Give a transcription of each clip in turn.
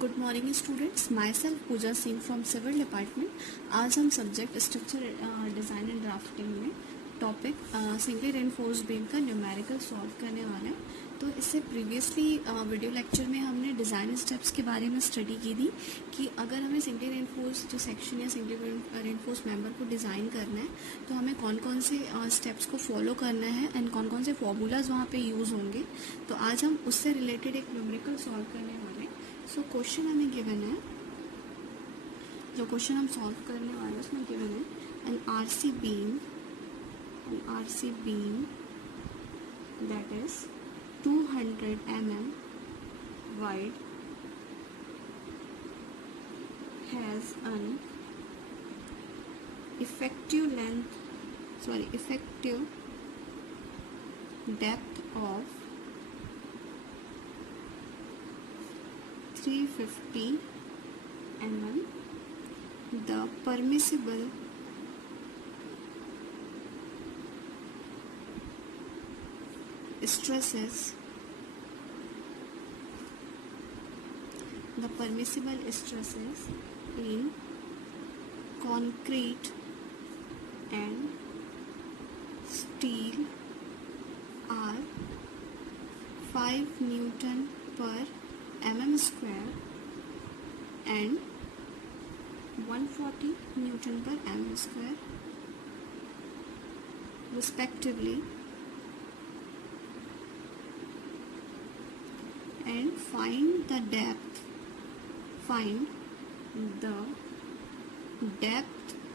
Good morning students, myself Pooja Singh from civil department. आज हम subject structure design and drafting में topic singly reinforce beam का numerical solve करने वाले हैं। तो इससे प्रीवियसली वीडियो लेक्चर में हमने डिज़ाइन स्टेप्स के बारे में स्टडी की थी कि अगर हमें सिंगली रेनफोर्स जो सेक्शन या सिंगली रेनफोर्स मेंबर को डिज़ाइन करना है तो हमें कौन कौन से स्टेप्स को फॉलो करना है एंड कौन कौन से फॉर्मूलाज वहाँ पे यूज़ होंगे। तो आज हम उससे रिलेटेड एक न्यूमेरिकल सॉल्व करने वाले हैं। सो क्वेश्चन हमें गिवन है, जो क्वेश्चन हम सॉल्व करने वाले हैं उसमें गिवन है an RC beam that is 200 mm wide has an effective depth of 350 mm. The permissible stresses in concrete and steel are 5 Newton per mm square and 140 Newton per mm square respectively, and find the depth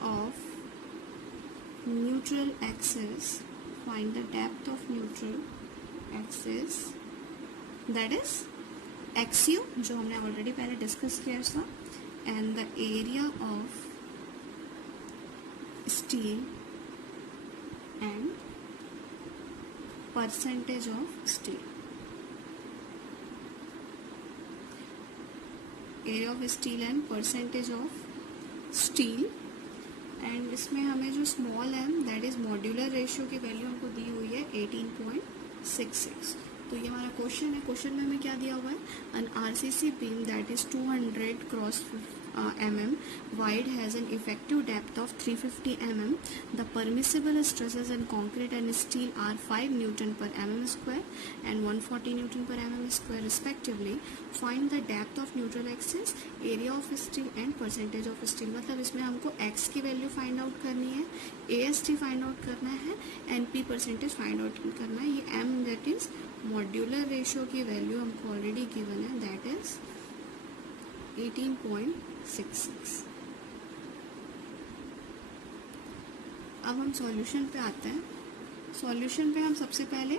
of neutral axis, that is XU जो हमने already पहले discuss किया था, and the area of steel and percentage of steel. Area of steel and percentage of steel, and इसमें हमें जो small m that is modular ratio की value हमको दी हुई है 18.66। तो ये हमारा क्वेश्चन है। क्वेश्चन में हमें क्या दिया हुआ है, an RCC beam that is 200 cross mm wide has an effective depth of 350 mm. The permissible stresses in concrete and steel are 5 Newton per mm square and 140 Newton per mm square respectively. Find the depth of neutral axis, area of steel and percentage of steel. मतलब इसमें हमको x की value find out करनी है, AST find out करना है, NP percentage find out करना है। ये m that is modular ratio की वैल्यू हमको ऑलरेडी गिवन है, दैट इज 18.66। अब हम सॉल्यूशन पे आते हैं। सॉल्यूशन पे हम सबसे पहले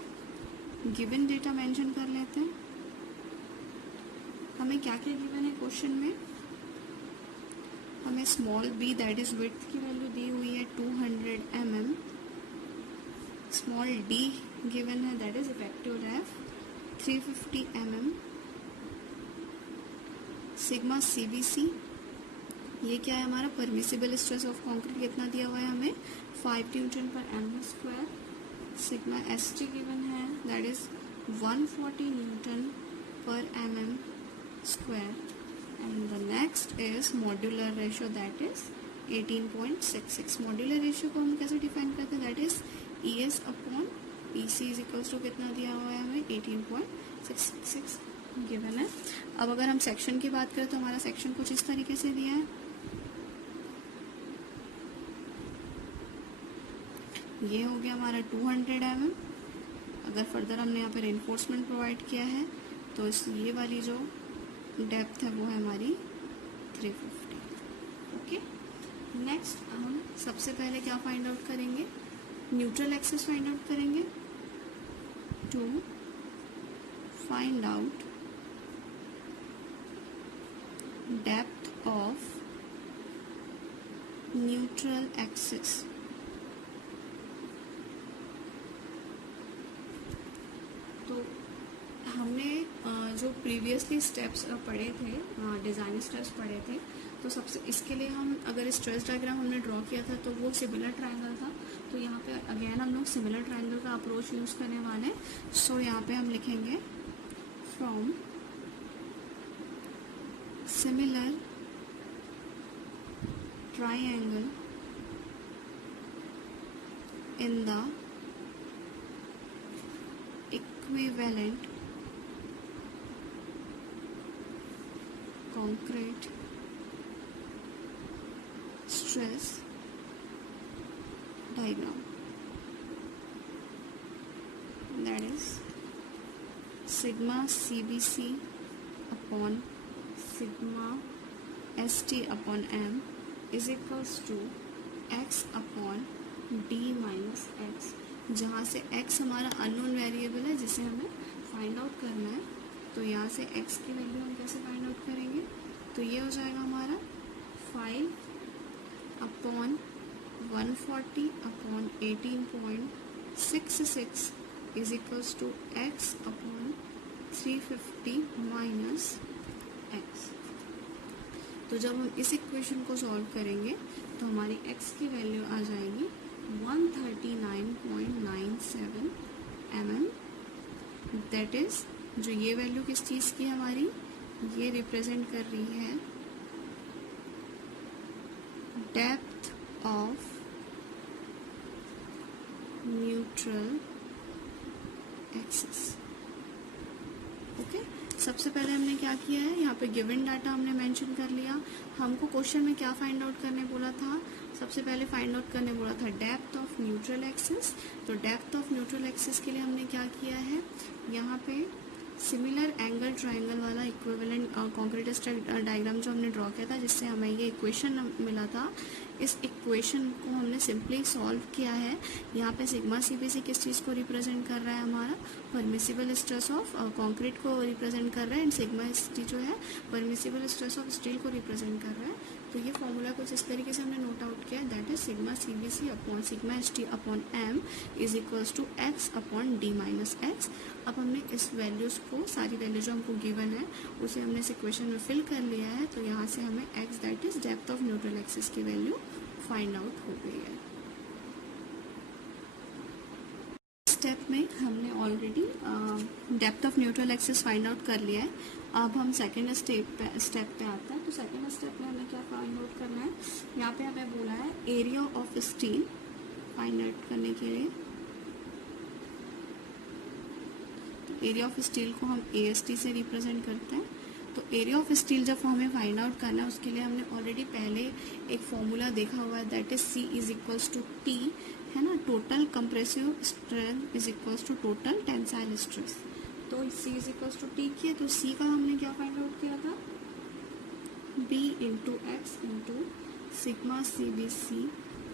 गिवन डेटा मेंशन कर लेते हैं। हमें क्या क्या गिवन है क्वेश्चन में, हमें small b that is width की वैल्यू दी हुई है 200 mm, स्मॉल डी गिवन है that is effective depth 350 mm, sigma CBC ये क्या है हमारा परमिसिबल स्ट्रेस ऑफ कंक्रीट कितना दिया हुआ है हमें 5 newton per mm square, sigma ST given है that is 140 newton per mm square, and the next is modular ratio that is 18.66। Modular ratio को हम कैसे डिफाइन करते हैं, that is ES upon PC is equals to कितना दिया हुआ है हमें 18.66 गिवन है। अब अगर हम सेक्शन की बात करें तो हमारा सेक्शन कुछ इस तरीके से दिया है, ये हो गया हमारा 200 mm। अगर फर्दर हमने यहाँ पे रेनफोर्समेंट प्रोवाइड किया है तो ये वाली जो डेप्थ है वो है हमारी 350। ओके, नेक्स्ट हम सबसे पहले क्या फाइंड आउट करेंगे, न्यूट्रल एक्सिस फाइंड आउट करेंगे। To find out depth of neutral axis, तो हमने जो प्रीवियसली स्टेप्स पढ़े थे, डिज़ाइन स्टेप्स पढ़े थे, तो सबसे इसके लिए हम अगर स्ट्रेस डायग्राम हमने ड्रॉ किया था तो वो सिमिलर ट्रायंगल था। तो यहाँ पे अगेन हम लोग सिमिलर ट्रायंगल का अप्रोच यूज़ करने वाले हैं। सो यहाँ पे हम लिखेंगे from similar triangle in the equivalent concrete stress diagram, that is sigma CBC upon sigma ST upon m is equals to x upon d minus x, जहाँ से x हमारा अननोन वेरिएबल है जिसे हमें फाइंड आउट करना है। तो यहाँ से x की वैल्यू हम कैसे फाइंड आउट करेंगे, तो ये हो जाएगा हमारा 5 upon 140 upon 18.66 is equals to x upon 350 minus x। तो जब हम इस इक्वेशन को सॉल्व करेंगे तो हमारी x की वैल्यू आ जाएगी 139.97 mm। दैट इज जो ये वैल्यू किस चीज़ की हमारी, ये रिप्रेजेंट कर रही है depth of neutral axis. Okay, सबसे पहले हमने क्या किया है, यहाँ पे गिवन डाटा हमने मेंशन कर लिया। हमको क्वेश्चन में क्या फाइंड आउट करने बोला था, सबसे पहले फाइंड आउट करने बोला था डेप्थ ऑफ न्यूट्रल एक्सिस। तो डेप्थ ऑफ न्यूट्रल एक्सिस के लिए हमने क्या किया है, यहाँ पे सिमिलर एंगल ट्राइंगल वाला इक्विवेलेंट कॉन्क्रीट स्ट्रक्चर डायग्राम जो हमने ड्रॉ किया था, जिससे हमें ये इक्वेशन मिला था, इस इक्वेशन को हमने सिंपली सॉल्व किया है। यहाँ पे सिग्मा सीबीसी किस चीज़ को रिप्रेजेंट कर रहा है, हमारा परमिसिबल स्ट्रेस ऑफ कंक्रीट को रिप्रेजेंट कर रहा है, एंड सिग्मा एसटी जो है परमिसिबल स्ट्रेस ऑफ स्टील को रिप्रेजेंट कर रहा है। तो ये फॉर्मूला कुछ इस तरीके से हमने नोट आउट किया, that is sigma CBC upon sigma ST upon m is equals to x upon d minus x. अब हमने इस वैल्यूज को, सारी वैल्यू जो हमको गिवन है उसे हमने इस इक्वेशन में फिल कर लिया है। तो यहाँ से हमें x that is depth of neutral axis की वैल्यू फाइंड आउट हो गई है। स्टेप में हमने already depth of neutral axis find out कर लिया है। अब हम सेकेंड स्टेप पे आते हैं। तो सेकेंड स्टेप में हमें क्या फाइंड आउट करना है, यहाँ पे हमें बोला है area of steel find out करने के लिए। एरिया ऑफ स्टील को हम AST से रिप्रेजेंट करते हैं। तो एरिया ऑफ स्टील जब हमें फाइंड आउट करना है, उसके लिए हमने ऑलरेडी पहले एक फॉर्मूला देखा हुआ है, that is C is equals to T, है ना, total compressive strength is equals to total tensile stress. तो C is equals to T किया, तो C का हमने क्या फाइंड आउट किया था, B into x into sigma CBC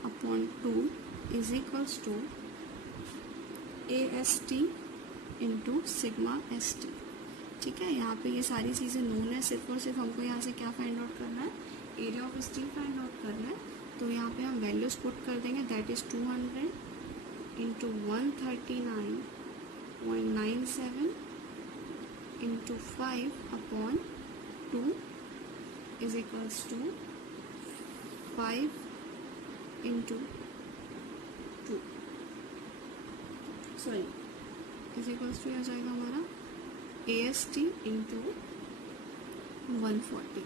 upon 2 is equals to AST into sigma ST। ठीक है, यहाँ पे ये सारी चीज़ें नोन है, सिर्फ और सिर्फ हमको यहाँ से क्या फाइंड आउट करना है, area of steel find out करना है। तो यहाँ पे हम वैल्यूज पुट कर देंगे, that is 200 into 139.97 into 5 upon 2 is equals to 5 into 2, sorry is equals to आ जाएगा हमारा AST इंटू 140।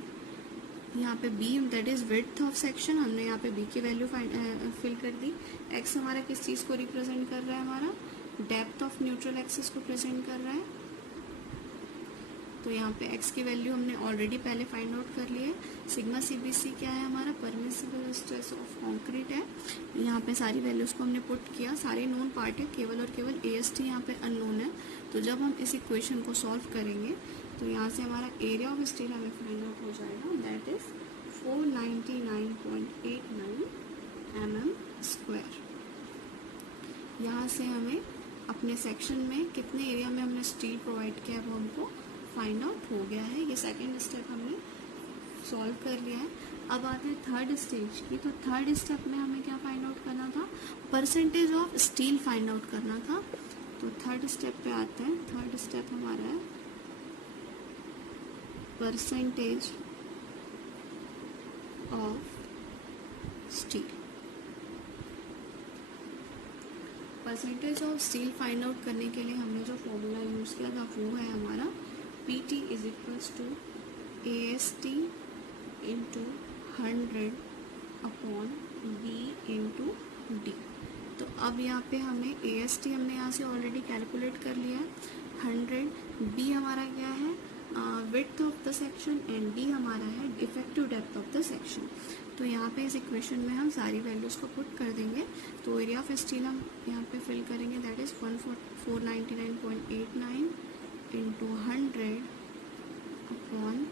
यहाँ पे B that is width of section, हमने यहाँ पे B की वैल्यू फिल कर दी। X हमारा किस चीज़ को रिप्रेजेंट कर रहा है, हमारा डेप्थ ऑफ न्यूट्रल एक्सिस को प्रेजेंट कर रहा है। तो यहाँ पे x की वैल्यू हमने ऑलरेडी पहले फाइंड आउट कर ली है। सिग्मा CBC क्या है, हमारा परमिसिबल स्ट्रेस ऑफ कंक्रीट है। यहाँ पे सारी वैल्यूज को हमने पुट किया, सारे नोन पार्ट है, केवल और केवल AST यहाँ पे अननोन है। तो जब हम इस इक्वेशन को सॉल्व करेंगे तो यहाँ से हमारा एरिया ऑफ स्टील हमें फाइंड आउट हो जाएगा, दैट इज 499.89 mm स्क्वायर। यहाँ से हमें अपने सेक्शन में कितने एरिया में हमने स्टील प्रोवाइड किया वो हमको फाइंड आउट हो गया है। ये सेकेंड स्टेप हमने सॉल्व कर लिया है। अब आते हैं थर्ड स्टेज की। तो थर्ड स्टेप में हमें क्या फाइंड आउट करना था, percentage of steel find out करना था। तो थर्ड स्टेप पे आते हैं। थर्ड स्टेप हमारा है percentage of steel. Percentage of steel find out करने के लिए हमने जो फॉर्मूला यूज किया था वो है हमारा PT is equals to AST into 100 upon B into D। तो अब यहाँ पे हमें AST हमने यहाँ से ऑलरेडी कैलकुलेट कर लिया है 100, B हमारा क्या है width of the section and D हमारा है effective depth of the section. तो यहाँ पे इस इक्वेशन में हम सारी वैल्यूज़ को पुट कर देंगे। तो एरिया ऑफ स्टील हम यहाँ पे फिल करेंगे, that is 499.89 into 100 upon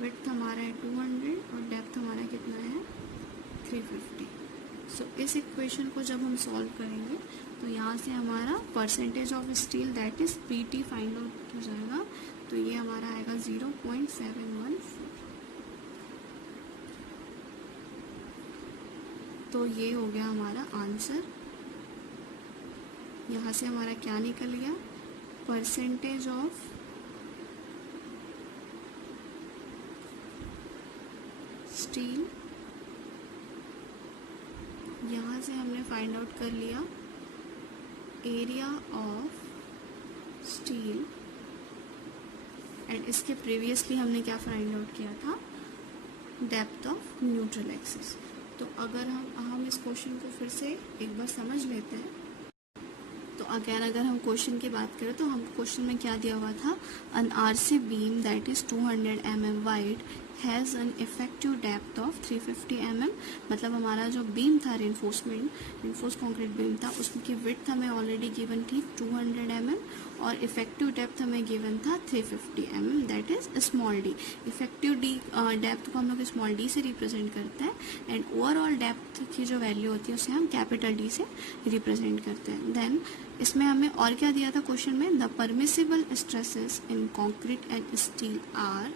width हमारा है 200 और डेप्थ हमारा कितना है 350। सो इस इक्वेशन को जब हम सॉल्व करेंगे तो यहाँ से हमारा percentage of steel that is PT find out हो जाएगा। तो ये हमारा आएगा 0.714। तो ये हो गया हमारा आंसर। यहाँ से हमारा क्या निकल गया, परसेंटेज ऑफ स्टील, यहाँ से हमने फाइंड आउट कर लिया एरिया ऑफ स्टील एंड इसके प्रीवियसली हमने क्या फाइंड आउट किया था, डेप्थ ऑफ न्यूट्रल एक्सिस। तो अगर हम इस क्वेश्चन को फिर से एक बार समझ लेते हैं। तो अगर हम क्वेश्चन की बात करें तो हम क्वेश्चन में क्या दिया हुआ था, an RC beam that is 200 mm wide has an effective depth of 350 mm। मतलब हमारा जो बीम था रेनफोर्स कंक्रीट बीम था उसकी विड्थ हमें ऑलरेडी गिवन थी 200 mm और इफेक्टिव डेप्थ हमें गिवन था 350 mm, that is small D. Effective D depth को हम लोग स्मॉल डी से रिप्रेजेंट करते हैं एंड ओवरऑल डेप्थ की जो वैल्यू होती है उसे हम कैपिटल डी से रिप्रेजेंट करते हैं। देन इसमें हमें और क्या दिया था क्वेश्चन में, the permissible stresses in concrete and steel are,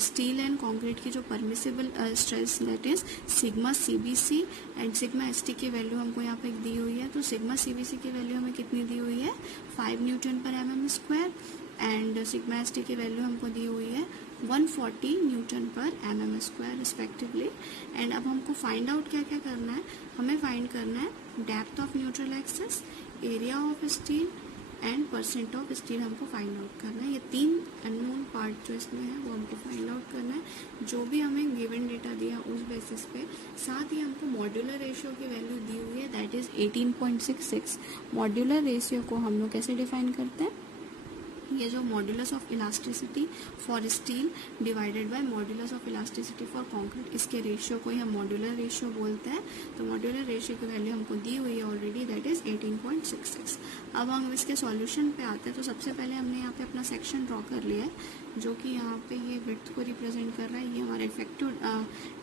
steel and concrete की जो permissible stress that is sigma CBC and sigma ST की वैल्यू हमको यहाँ पे दी हुई है। तो सिग्मा CBC की वैल्यू हमें कितनी दी हुई है 5 newton per mm² and sigma ST की वैल्यू हमको दी हुई है 140 newton per mm² respectively. And अब हमको फाइंड आउट क्या क्या करना है, हमें फाइंड करना है depth of neutral axis, area of steel and percent of steel हमको फाइंड आउट करना है। ये 3 अननोन पार्ट जो इसमें है वो हमको फाइंड आउट करना है, जो भी हमें गिवन डेटा दिया उस बेसिस पे। साथ ही हमको मॉड्यूलर रेशियो की वैल्यू दी हुई है दैट इज 18.66। मॉड्यूलर रेशियो को हम लोग कैसे डिफाइन करते हैं, ये जो modulus of elasticity for steel divided by modulus of elasticity for concrete, इसके रेशियो को ही हम मॉड्यूलर रेशियो बोलते हैं। तो मॉड्यूलर रेशियो की वैल्यू हमको दी हुई है ऑलरेडी दैट इज 18.66। अब हम इसके सॉल्यूशन पे आते हैं। तो सबसे पहले हमने यहाँ पे अपना सेक्शन ड्रॉ कर लिया है जो कि यहाँ पे ये विड्थ को रिप्रेजेंट कर रहा है, ये हमारा इफेक्टिव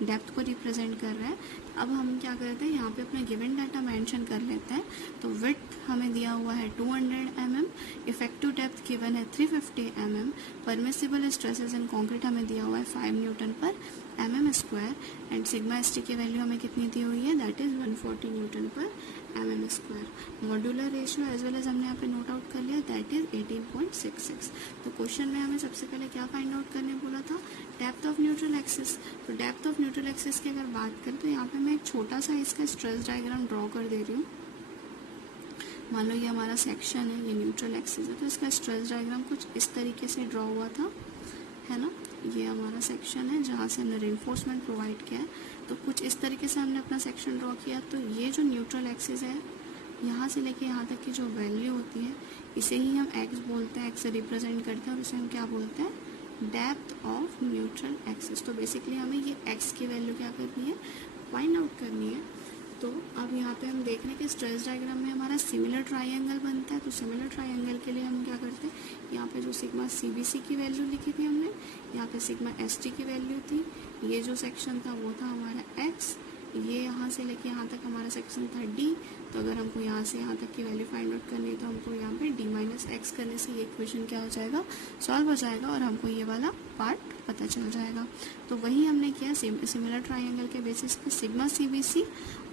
डेप्थ को रिप्रेजेंट कर रहा है। अब हम क्या करते हैं, यहाँ पे अपना गिवन डाटा मेंशन कर लेते हैं। तो विड्थ हमें दिया हुआ है 200 mm, इफेक्टिव डेप्थ गिवन है 350 mm, परमिसिबल स्ट्रेसेस इन कंक्रीट हमें दिया हुआ है 5 newton per mm² and sigma ST की वैल्यू हमें कितनी दी हुई है that is 140 newton per mm²। Modular ratio as well as हमने यहाँ पे नोट आउट कर लिया दैट इज 18.66। तो क्वेश्चन में हमें सबसे पहले क्या फाइंड आउट करने बोला था, डेप्थ ऑफ न्यूट्रल एक्सिस। तो डेप्थ ऑफ न्यूट्रल एक्सिस की अगर बात करें तो यहाँ पे मैं एक छोटा सा इसका स्ट्रेस डायग्राम ड्रॉ कर दे रही हूँ। मान लो ये हमारा सेक्शन है, ये न्यूट्रल एक्सिस है, तो इसका स्ट्रेस डायग्राम कुछ इस तरीके से ड्रॉ हुआ था, है ना। ये हमारा सेक्शन है जहाँ से हमने रेनफोर्समेंट प्रोवाइड किया है। तो कुछ इस तरीके से हमने अपना सेक्शन ड्रॉ किया। तो ये जो न्यूट्रल एक्सिस है यहाँ से लेके यहाँ तक की जो वैल्यू होती है इसे ही हम x बोलते हैं, x से रिप्रेजेंट करते हैं और इसे हम क्या बोलते हैं, डेप्थ ऑफ न्यूट्रल एक्सिस। तो बेसिकली हमें ये x की वैल्यू क्या करनी है, फाइंड आउट करनी है। तो अब यहाँ पे हम देख रहे हैं कि स्ट्रेस डायग्राम में हमारा सिमिलर ट्राइंगल बनता है। तो सिमिलर ट्राइंगल के लिए हम क्या करते हैं, यहाँ पे जो सिग्मा CBC की वैल्यू लिखी थी हमने, यहाँ पे सिग्मा ST की वैल्यू थी, ये जो सेक्शन था वो था हमारा x, ये यहाँ से लेके यहाँ तक हमारा सेक्शन था D। तो अगर हमको यहाँ से यहाँ तक की वैल्यू फाइंड आउट करनी है तो हमको यहाँ पे D-x करने से ये इक्वेशन क्या हो जाएगा, सॉल्व हो जाएगा और हमको ये वाला पार्ट पता चल जाएगा। तो वही हमने किया सिमिलर ट्राइंगल के बेसिस पे sigma CBC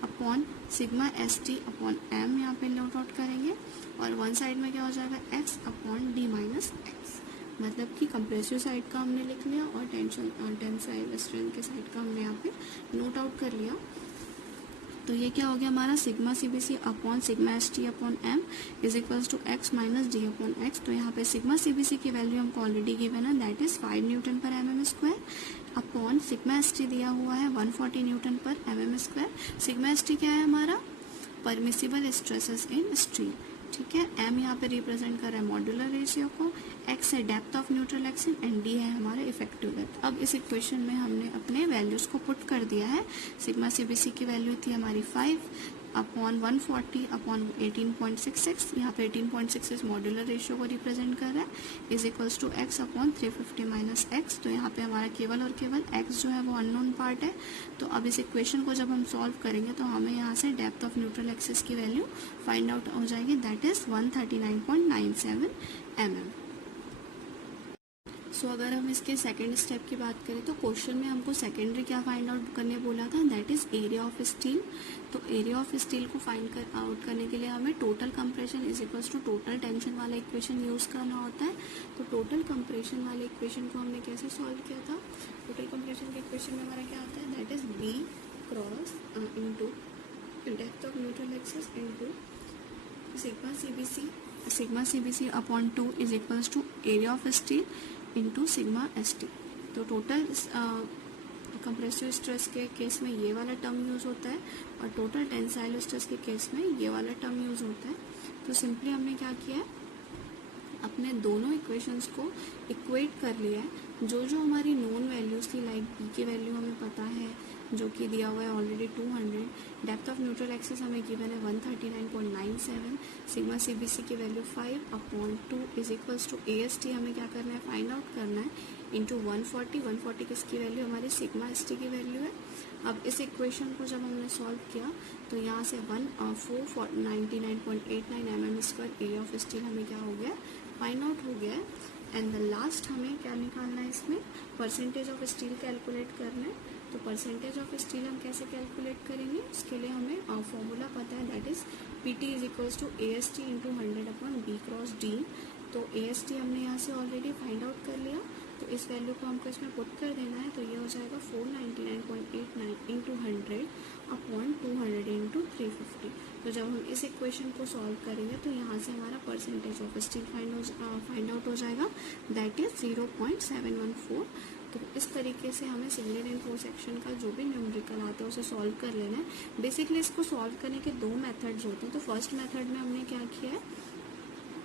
upon sigma ST upon m यहाँ पे नोट आउट करेंगे और वन साइड में क्या हो जाएगा x अपॉन D-x, मतलब कि कंप्रेसिव साइड का हमने लिख लिया और टेंसाइल स्ट्रेंथ के साइड का हमने यहाँ पे नोट आउट कर लिया। तो ये क्या हो गया हमारा sigma CBC upon sigma S T upon m is equals to x minus d upon x. तो यहाँ पे सिग्मा सीबीसी की वैल्यू हमको ऑलरेडी गिवन है, that is 5 newton per m m square upon sigma S T दिया हुआ है 140 newton per m m square. Sigma S T क्या है हमारा, परमिसिबल स्ट्रेसेस इन स्टील, ठीक है। एम यहाँ पे रिप्रेजेंट कर रहा है मॉड्यूलर रेशियो को, एक्स है depth of neutral action and D है हमारा इफेक्टिव डेप्थ। अब इस इक्वेशन में हमने अपने वैल्यूज को पुट कर दिया है। सिग्मा सीबीसी की वैल्यू थी हमारी 5 अपॉन 140 अपॉन 18.66, यहाँ पे 18.66 मॉड्यूलर रेशियो को रिप्रेजेंट कर रहा है, is equals to x upon 350 minus x. तो यहाँ पे हमारा केवल और केवल एक्स जो है वो अननोन पार्ट है। तो अब इस इक्वेशन को जब हम सॉल्व करेंगे तो हमें यहाँ से डेप्थ ऑफ न्यूट्रल एक्सिस की वैल्यू फाइंड आउट हो जाएगी, दैट इज 139.97 mm। सो अगर हम इसके सेकेंड स्टेप की बात करें तो क्वेश्चन में हमको सेकेंडरी क्या फाइंड आउट करने बोला था, that is area of steel. तो एरिया ऑफ स्टील को फाइंड आउट करने के लिए हमें total compression is equals to total tension वाला इक्वेशन यूज करना होता है। तो टोटल कंप्रेशन वाले इक्वेशन को हमने कैसे सॉल्व किया था, टोटल कंप्रेशन के इक्वेशन में हमारा क्या आता है, that is b cross into depth of neutral axis into sigma CBC upon 2 is equals to area of steel into sigma S T. तो टोटल कंप्रेसिव स्ट्रेस के केस में ये वाला टर्म यूज होता है और टोटल टेंसाइल स्ट्रेस के case में ये वाला टर्म यूज होता है। तो सिंपली हमने क्या किया है, अपने दोनों इक्वेशंस को इक्वेट कर लिया है। जो जो हमारी नोन वैल्यूज थी, लाइक बी की वैल्यू हमें पता है जो कि दिया हुआ है already 200, depth of neutral axis हमें गिवन है 139.97, सिग्मा सीबीसी की value 5 upon 2 is equals to AST हमें क्या करना है, फाइंड आउट करना है, इंटू 140 किसकी वैल्यू, हमारी सिग्मा ST की वैल्यू है। अब इस इक्वेशन को जब हमने सॉल्व किया तो यहाँ से 499.89 mm square area of steel हमें क्या हो गया, फाइंड आउट हो गया है। एंड द लास्ट हमें क्या निकालना है, इसमें परसेंटेज ऑफ स्टील कैलकुलेट करना है। तो परसेंटेज ऑफ स्टील हम कैसे कैलकुलेट करेंगे, उसके लिए हमें फॉर्मूला पता है, that is PT is equals to AST into 100 upon B cross D। तो AST हमने यहाँ से ऑलरेडी फाइंड आउट कर लिया, तो इस वैल्यू को हमको इसमें पुट कर देना है। तो ये हो जाएगा 499.89 इंटू 100 अपॉन 200 इंटू 350। तो जब हम इस इक्वेशन को सॉल्व करेंगे तो यहाँ से हमारा percentage of steel find out हो जाएगा, दैट इज 0.714। तो इस तरीके से हमें सिंगल एंड फोर सेक्शन का जो भी न्यूमेरिकल आता है उसे सॉल्व कर लेना है। बेसिकली इसको सॉल्व करने के दो मेथड्स होते हैं। तो फर्स्ट मेथड में हमने क्या किया है,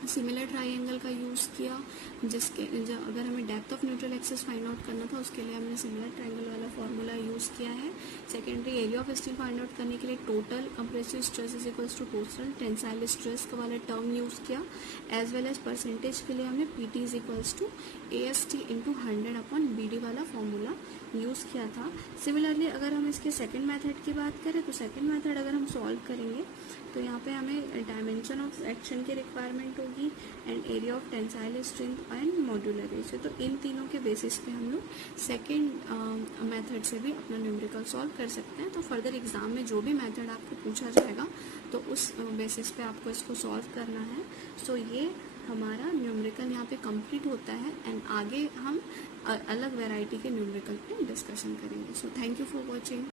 सिमिलर ट्राइंगल का यूज़ किया, अगर हमें depth of neutral axis find out करना था उसके लिए हमने सिमिलर ट्राइंगल वाला फॉर्मूला यूज़ किया है। Secondary area of steel find out करने के लिए total compressive stress is equals to total tensile stress का वाला टर्म यूज़ किया, एज वेल एज परसेंटेज के लिए हमने PT is equals to AST into 100 upon BD वाला फॉर्मूला यूज़ किया था। सिमिलरली अगर हम इसके सेकेंड मेथड की बात करें तो सेकेंड मेथड अगर हम सॉल्व करेंगे तो यहाँ पे हमें डायमेंशन ऑफ एक्शन की रिक्वायरमेंट होगी and area of tensile strength and modular ratio. तो इन तीनों के बेसिस पे हम लोग सेकेंड मेथड से भी अपना न्यूमेरिकल सॉल्व कर सकते हैं। तो फर्दर एग्जाम में जो भी मेथड आपको पूछा जाएगा तो उस बेसिस पे आपको इसको सॉल्व करना है। सो ये हमारा न्यूमेरिकल यहाँ पे कंप्लीट होता है एंड आगे हम अलग वैरायटी के न्यूमेरिकल पे डिस्कशन करेंगे। So thank you for watching.